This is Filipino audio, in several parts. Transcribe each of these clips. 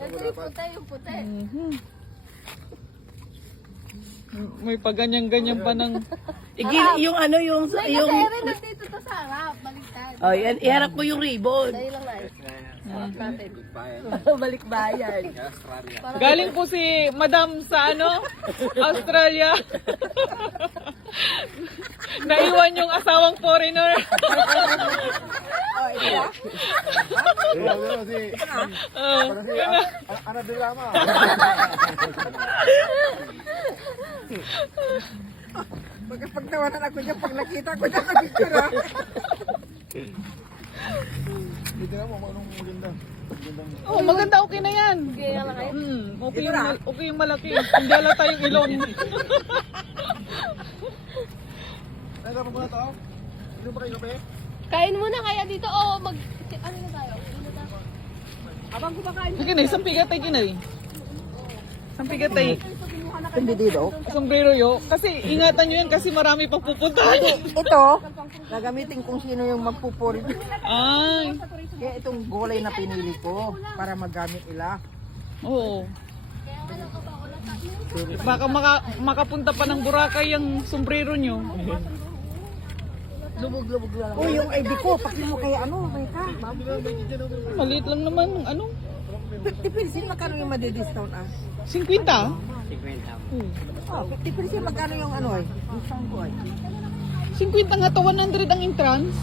Ito yung puti, yung puti. May paganyan-ganyan pa ng... Yung ano, yung... Kasi rin nandito to sa harap, baliktad. Oh, yan, iharap mo yung ribbon. Dahil lang na. Sarap natin. Balikbayan. Galing po si Madam sa ano? Australia. Naiwan yung asawang foreigner. Ana drama. Magpagtawanan ako dyan pag nakita ko dyan sa picture ha. Dito na mo, anong maganda? Oh, maganda, okay na yan. Okay na lang kayo. Okay yung malaki. Hindi halata yung ilong. Ay, dapat mo na to? Inom ba kayo kape? Kain muna kaya dito. O, mag... Ano na tayo? Ano na tayo? Abang kumakain. Sige na, isang pigatay kinay. Isang pigatay. Hindi dito. Sombrero yo. Kasi ingatan nyo yan kasi marami pang pupuntahan. Ito, gagamitin kung sino yung magpupuri. Ay, Kaya itong gulay na pinili ko para magamit nila. oo. Baka makapunta pa ng Boracay yung sombrero nyo. Lubog-lubog lang. Oh, yung ID ko, paki mo kaya ano, may ka. Maliit lang naman ng ano. 50% magkano yung madidiscount ah? 50? Oh, 50% magkano yung ano eh? Discount ko eh. 50 nga to, 100 ang entrance.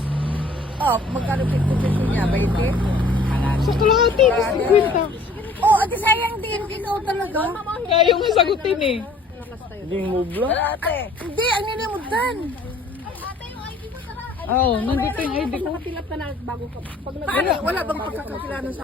Oh, magkano 50% niya? 20? Sa kalahati, 50. Oh, ate sayang din. Ikaw talaga. Kaya yung sagutin eh. Hindi, ang ninimutan. Oo, nandito yung ID ko. Wala bang pagkakakilala sa